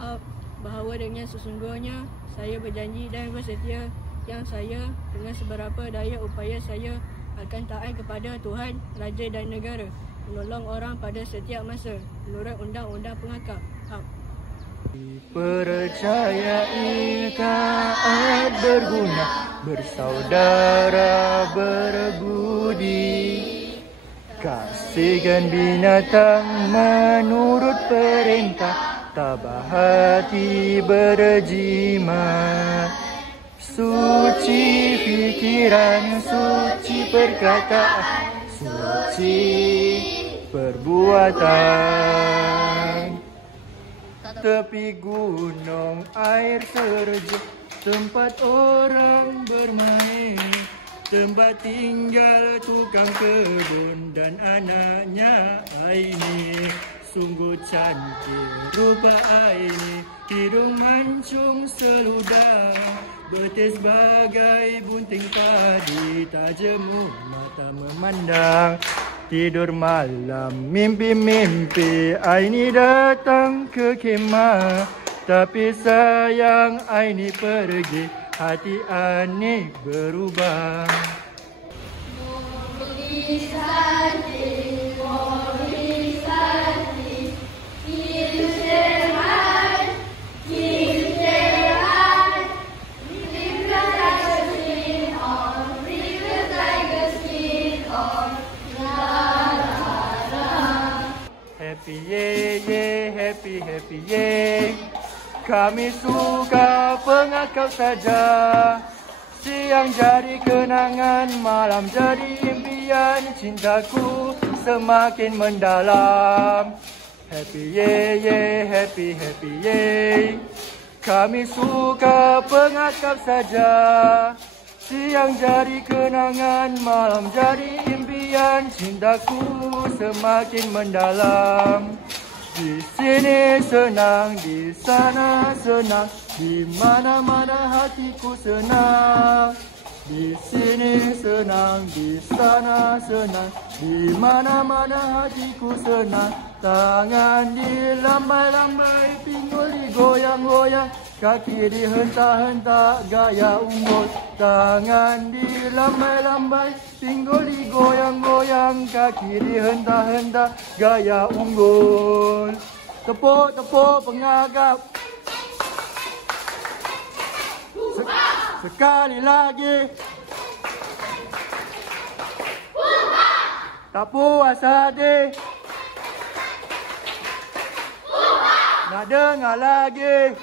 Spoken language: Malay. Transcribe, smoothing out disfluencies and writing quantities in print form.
Ab, bahawa dengan sesungguhnya saya berjanji dan bersetia yang saya dengan seberapa daya upaya saya akan taat kepada Tuhan, Raja dan Negara, menolong orang pada setiap masa menurut Undang-Undang Pengakap. Ab. Percayai taat berguna, bersaudara berbudi, kasihkan binatang menurut perintah, tabah hati berjimat, suci fikiran, suci perkataan, suci perbuatan. Tepi gunung air terjun, tempat orang bermain, tempat tinggal tukang kebun dan anaknya Aini. Sungguh cantik rupa Aini, hidung mancung seludar, betis bagai bunting padi, tajam mata memandang. Tidur malam, mimpi-mimpi Aini datang ke kemah, tapi sayang Aini pergi, hati Ani berubah. Happy ye ye, happy happy ye. Kami suka pengakap saja. Siang jadi kenangan, malam jadi impian, cintaku semakin mendalam. Happy ye ye, happy happy ye. Kami suka pengakap saja. Siang jadi kenangan, malam jadi impian, cintaku semakin mendalam. Di sini senang, di sana senang, di mana-mana hatiku senang. Di sini senang, di sana senang, di mana-mana hatiku senang. Tangan dilambai-lambai, pinggul digoyang-goyang, kaki dihentak-hentak gaya unggul. Tangan dilambai-lambai, pinggul digoyang-goyang, kaki dihentak-hentak gaya unggul. Tepuk-tepuk pengagap. Sekali lagi. Tak puas hati. Nak dengar lagi.